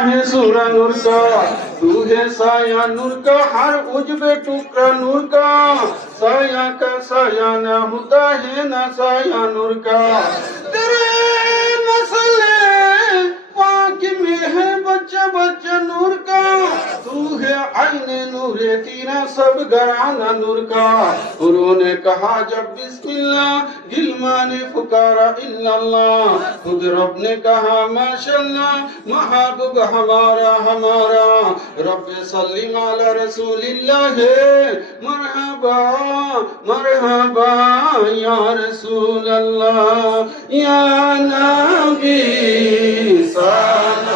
है सूरा नूर का, तू है साया नूर का, हर उजबे टुकड़ा नूर का, साया का साया ना होता है ना साया नूर का। तेरे नस्ल पाक में है बच्चा बच्चा नूर का, तू है आईने नूरे तीरा सब घराना नूर का। उन्होंने कहा जब बिस्मिल्लाह गिलमा ने पुकारा इल्लल्लाह, खुद रब ने कहा माशाअल्लाह महबूब हमारा हमारा। रब सल्लिम अला रसूलिल्लाह मरहबा मरहबा या रसूल अल्लाह या नबी सलाम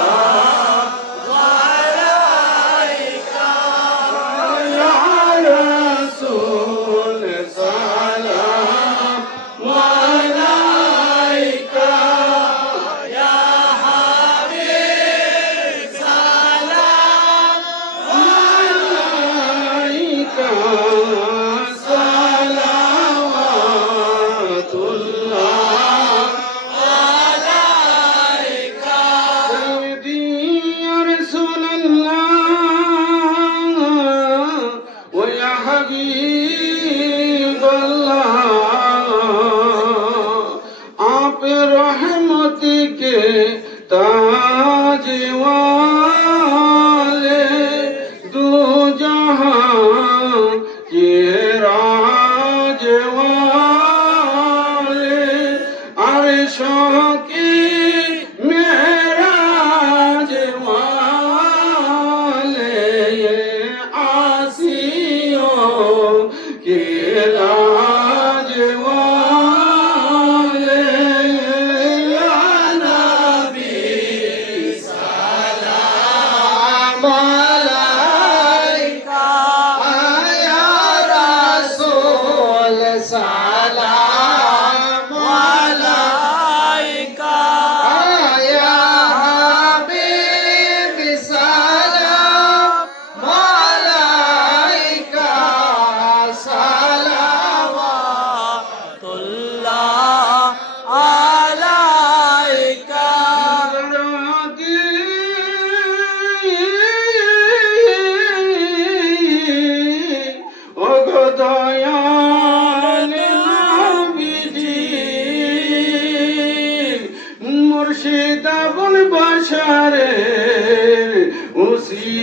ताज वाले दो जहां ये राज वाले अर्शों की मेराज वाले ये आसियों के लाज मुर्शिदाबुल बशरे उसी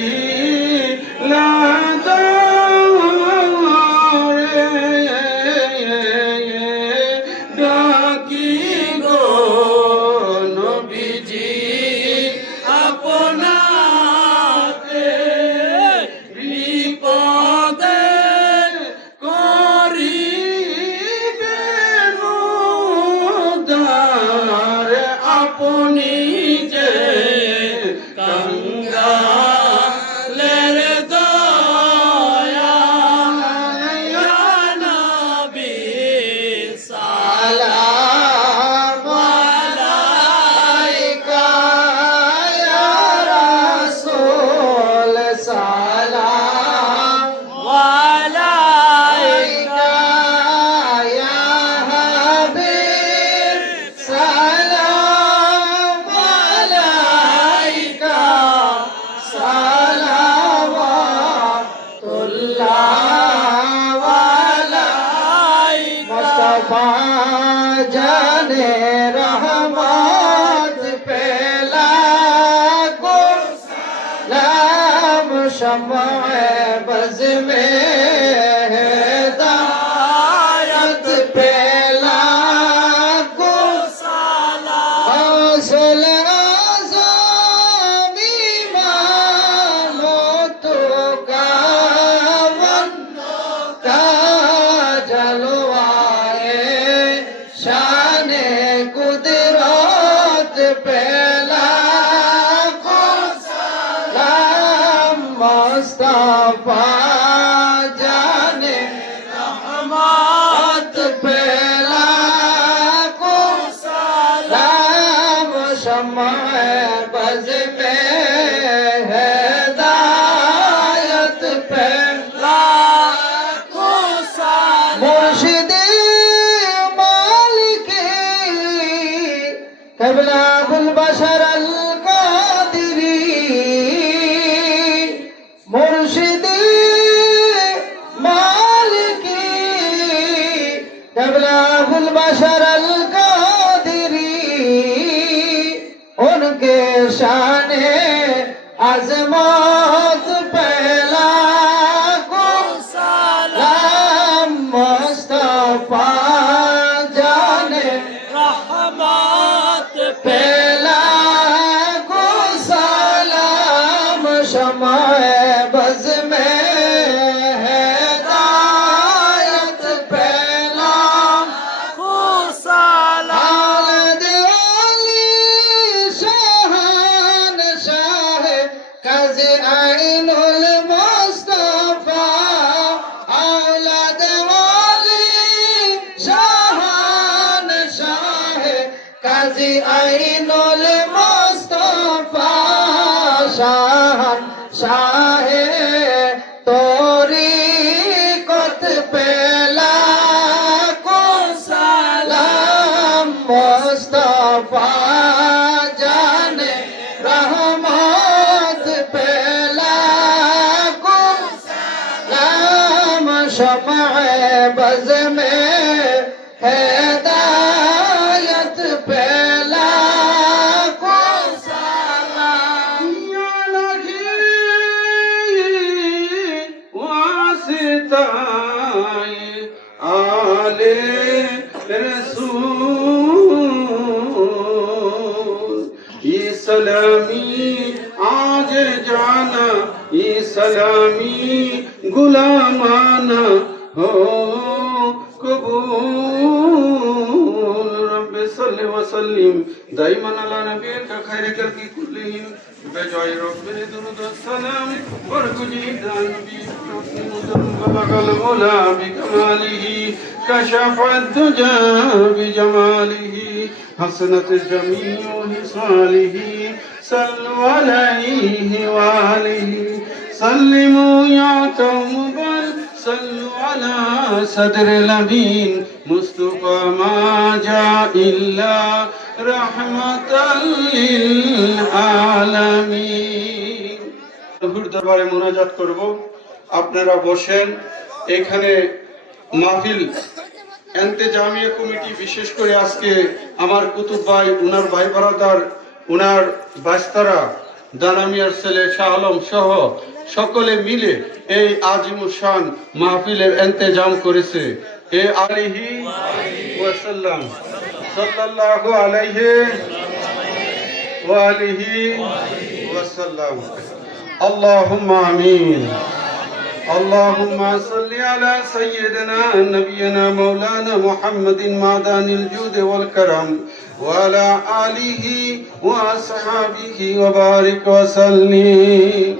डाकी गो नबीजी আপনাতে বিপদে করিবেন উদ্ধার আপনি যে কাঙ্গালের দয়া নবী সালাম আলাইকা ইয়া রাসূল সালাম আলাইকা ইয়া হাবিব সালাম আলাইকা সালাওয়াতুল্লাহ আলাইকা মুস্তাফা জানে रहमत पेला को नाम शम्मा बज़ में हिदायत पेला को हौसल आज़म इमामों तो का जलवाए शाने कुदरत पेला को सलाम मुस्तफा जाने रहमत पेला को सलाम शम्मा बज़ में हिदायत पेला को सलाम मुर्शिदे मालिके क़िबला बुल बशर अल कादिरी शाने अजमत पहला को सलाम मुस्तफा जाने रहमत पहला को सलाम शमाए बज़ में हिदायत पहला को सलाम अली शाहन शाह कज़ आइनुल मुस्तफा औलाद वाली शाहन शाह कज़ आइनुल मुस्तफा शाहन शाह तोरी कत पहला को सलाम मुस्तफा जाने रहमत पहला को सलाम शमाए बज़ में हिदायत पहला को सलाम या लगी वासिताए आले रसूल ये सलामी आज जाना ये सलामी गुलामाना हो कबूल रब सल्लि व सल्लिम दाइमन अला नबीका खैर कल्कि कुल्लिहिम बेजाय रब्बिल दुरूद सलाम और गुजीदान नबी बलगल उला बिकमालिही कशफत दुजा बिजमालिही हसनत जमीउ हिसालिही सल्लु अलैहि व आलिहि सल्लिमू या कौम बल सल्लु अला सदर लबीन मुस्तफा मा जा इल्ला रहमतल लिल आलामीन। হুজুর দরবারে মুনাজাত করব, আপনারা বসেন। এখানে মাহফিল ইন্তেজামিয়া কমিটি বিশেষ করে আজকে আমার কুতুব ভাই, উনার ভাই বারাদার, উনার বাস্তারা, দানামিয়ার ছেলে শাহ আলম সহ সকলে মিলে এই আজিমুশান মাহফিলের ইন্তেজাম করেছে। এ আলাইহি ওয়াসাল্লাম সাল্লাল্লাহু আলাইহি ওয়া আলিহি ওয়াসাল্লাম। আল্লাহুম্মা আমিন। اللهم صل على سيدنا نبينا مولانا محمد معدن الجود والكرم وعلى آله وأصحابه وبارك وسلم।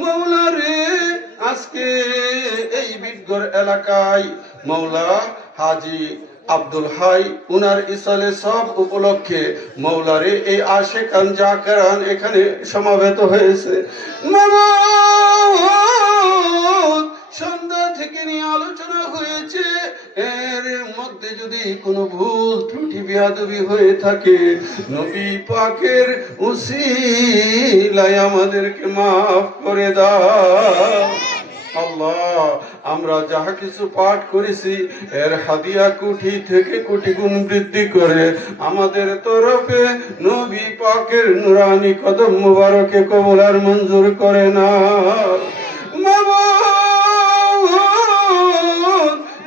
মৌলা রে, আজকে এই বিদগর এলাকায় মৌলা হাজি আব্দুল হাই উনার ইসালে সব উপলক্ষে মৌলারে এই আশেকান জাকেরান এখানে সমাবেত হয়েছে। সন্ধ্যা থেকে নিয়ে আলোচনা হয়েছে, এর মধ্যে যদি কোনো ভুল ত্রুটি বেয়াদবি হয়ে থাকে নবী পাকের উসিলায় আমাদেরকে মাফ করে দাও। আল্লাহ, আমরা যাহা কিছু পাঠ করেছি এর হাদিয়া কোটি থেকে কোটি গুণ বৃদ্ধি করে আমাদের তরফে নবী পাকের নুরানি কদম মুবারকে কবুল আর মঞ্জুর করে না।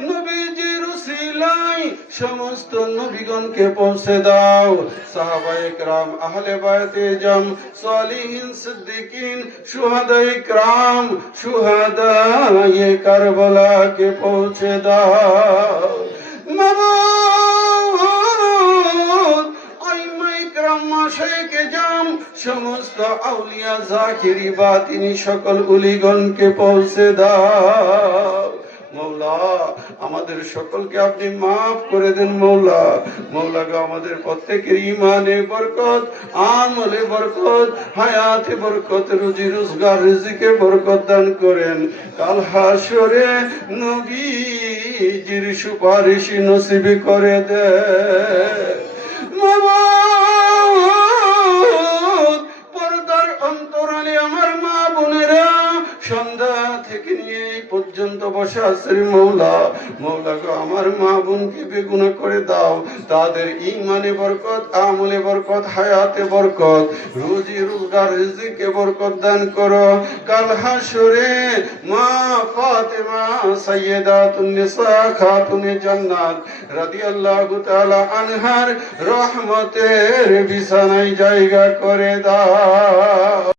নবীজির উসিলায় সমস্ত নবীগণকে পৌঁছে দাও। সাহাবায়ে কেরাম, আহলে বায়তে জাম, সালিহিন, সিদ্দিকিন, শুহাদায়ে কেরাম, শুহাদায়ে কারবালাকে পৌঁছে দাও। মাবুদ, আইমায়ে কেরাম, মাশায়েখে জাম, সমস্ত আউলিয়া, জাকিরি, বাতিনি সকল উলিগণকে পৌঁছে দাও। মৌলা, আমাদের সকলকে আপনি মাফ করে দেন। মৌলা, মৌলা গো, আমাদের প্রত্যেকের ঈমানে বরকত, আমলে বরকত, হায়াতে বরকত, রুজি রোজগার, রিজিকে বরকত দান করেন। কাল হাসরে নবীজির সুপারিশ নসিব করে দেন। পর্দার অন্তরালে আমার মা বোনেরা সন্ধ্যা থেকে নিয়ে এই পর্যন্ত বসে আছেন মৌলা। মৌলা গো, আমার মা বোনকে বেগুনা করে দাও, তাদের ইমানে বরকত, আমলে বরকত, হায়াতে বরকত, রুজি রোজগার রিজিকে বরকত দান করো। কাল হাসরে মা ফাতেমা সাইয়্যিদাতুন নিসা খাতুনে জান্নাত রাদিয়াল্লাহু তাআলা আনহার রহমতের বিছানায় জায়গা করে দাও।